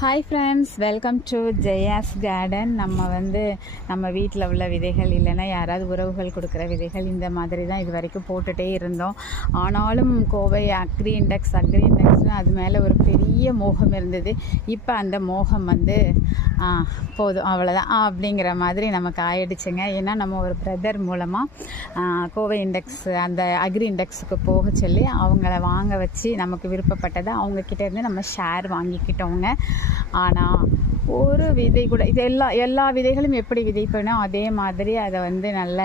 Hi friends welcome to Jaya's garden நம்ம வந்து நம்ம வீட்டில் உள்ள விதைகள் இல்லைன்னா யாராவது உறவுகள் கொடுக்குற விதைகள் இந்த மாதிரி தான் இது வரைக்கும் போட்டுகிட்டே இருந்தோம். ஆனாலும் கோவை அக்ரி இண்டெக்ஸ் அக்ரி இண்டெக்ஸ்னு அது மேலே ஒரு பெரிய மோகம் இருந்தது. இப்போ அந்த மோகம் வந்து போதும் அவ்வளோதான் அப்படிங்கிற மாதிரி நமக்கு ஆயிடுச்சுங்க. ஏன்னா நம்ம ஒரு பிரதர் மூலமாக கோவை இண்டெக்ஸ் அந்த அக்ரி இண்டெக்ஸுக்கு போக சொல்லி அவங்கள வாங்க வச்சு நமக்கு விருப்பப்பட்டதை அவங்கக்கிட்டேருந்து நம்ம ஷேர் வாங்கிக்கிட்டோங்க. ஆனால் ஒரு விதை கூட இது எல்லா எல்லா விதைகளும் எப்படி விதைக்கணும் அதே மாதிரி அதை வந்து நல்ல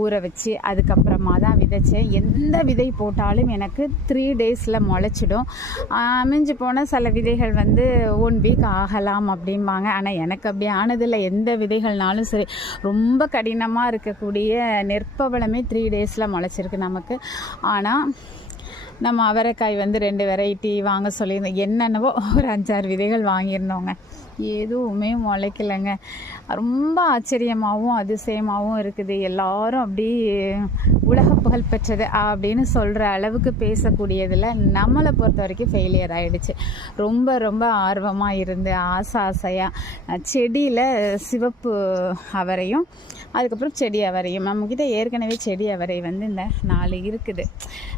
ஊற வச்சு அதுக்கப்புறமா தான் விதைச்சேன் எந்த விதை போட்டாலும் எனக்கு த்ரீ டேஸில் முளைச்சிடும். அமைஞ்சு போன சில விதைகள் வந்து ஒன் வீக் ஆகலாம் அப்படிம்பாங்க. ஆனால் எனக்கு அப்படி ஆனதில்லை. எந்த விதைகள்னாலும் சரி ரொம்ப கடினமாக இருக்கக்கூடிய நெற்பவளமே த்ரீ டேஸில் முளைச்சிருக்கு நமக்கு. ஆனால் நம்ம அவரைக்காய் வந்து ரெண்டு வெரைட்டி வாங்க சொல்லியிருந்தோம். என்னென்னவோ ஒரு அஞ்சாறு விதைகள் வாங்கியிருந்தோங்க. எதுவுமே முளைக்கலைங்க. ரொம்ப ஆச்சரியமாகவும் அதிசயமாகவும் இருக்குது. எல்லாரும் அப்படி உலக புகழ் பெற்றது அப்படின்னு சொல்கிற அளவுக்கு பேசக்கூடியதில் நம்மளை பொறுத்த வரைக்கும் ஃபெயிலியர் ஆகிடுச்சு ரொம்ப ரொம்ப ஆர்வமாக இருந்து ஆசை ஆசையாக செடியில் சிவப்பு அவரையும் அதுக்கப்புறம் செடி அவரையும். நம்மக்கிட்ட ஏற்கனவே செடி அவரை வந்து இந்த நாலு இருக்குது.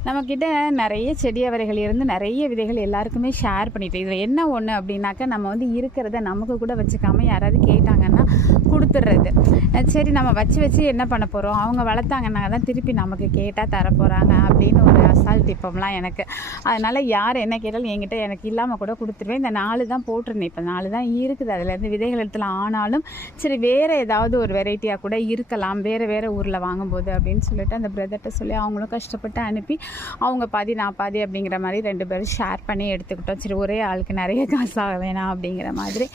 நம்மக்கிட்ட நிறைய நிறைய செடி அவரைகள் இருந்து நிறைய விதைகள் எல்லாருக்குமே ஷேர் பண்ணிட்டு இதில் என்ன ஒன்று அப்படின்னாக்கா நம்ம வந்து இருக்கிறத நமக்கு கூட வச்சுக்காம யாராவது கேட்டாங்கன்னா கொடுத்துட்றது சரி நம்ம வச்சு வச்சு என்ன பண்ண போகிறோம் அவங்க வளர்த்தாங்கன்னா தான் திருப்பி நமக்கு கேட்டால் தரப்போகிறாங்க அப்படின்னு ஒரு அசால்ட் இப்போம்லாம் எனக்கு. அதனால் யார் என்ன கேட்டாலும் என்கிட்ட எனக்கு இல்லாமல் கூட கொடுத்துருவேன். இந்த நாலு தான் போட்டிருந்தேன். இப்போ நாலு தான் இருக்குது. அதுலேருந்து விதைகள் இடத்துல ஆனாலும் சரி வேறு ஏதாவது ஒரு வெரைட்டியாக கூட இருக்கலாம். வேறு வேறு ஊரில் வாங்கும்போது அப்படின்னு சொல்லிட்டு அந்த பிரதர்கிட்ட சொல்லி அவங்களும் கஷ்டப்பட்டு அனுப்பி அவங்க பாதி நான் பாதி அப்படிங்கிற மாதிரி ரெண்டு பேரும் ஷேர் பண்ணி எடுத்துக்கிட்டோம். சரி ஒரே ஆளுக்கு நிறைய காசு ஆக வேணாம் அப்படிங்கிற மாதிரி.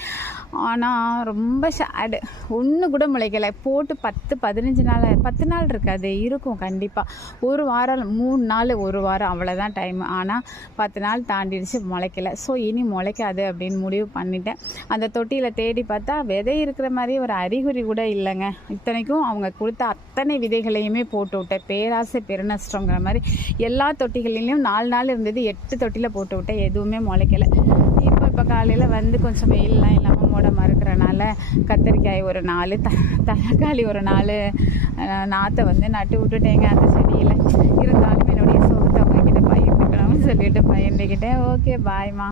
ஆனால் ரொம்ப ஷேடு ஒன்று கூட முளைக்கலை. போட்டு பத்து பதினஞ்சு நாள் பத்து நாள் இருக்காது. இருக்கும் கண்டிப்பாக ஒரு வாரம் மூணு நாள் ஒரு வாரம் அவ்வளோதான் டைம் ஆனால் பத்து நாள் தாண்டிடுச்சு முளைக்கலை. ஸோ இனி முளைக்காது அப்படின்னு முடிவு பண்ணிட்டேன். அந்த தொட்டியில் தேடி பார்த்தா விதை இருக்கிற மாதிரி ஒரு அறிகுறி கூட இல்லைங்க. இத்தனைக்கும் அவங்க கொடுத்த அத்தனை விதைகளையுமே போட்டு விட்டேன். பேராசை பெருநஷ்டங்கிற மாதிரி. எல்லா தொட்டிகளிலும் தொட்டிலையும் நாலு நாள் இருந்தது எட்டு தொட்டியில் போட்டு விட்டேன் எதுவுமே முளைக்கலை. இப்போ இப்போ காலையில் வந்து கொஞ்சம் வெயிலெலாம் இல்லாமல் மூட மறுக்கிறனால கத்திரிக்காய் ஒரு நாலு த தக்காளி ஒரு நாலு நாற்றை வந்து நட்டு விட்டுட்டேங்க அந்த செடியில் இருந்தாலும் என்னுடைய சோகத்தை அவங்கக்கிட்ட பகிர்ந்துக்கணும்னு சொல்லிட்டு பகிர்ந்துக்கிட்டேன். ஓகே பாய்மா.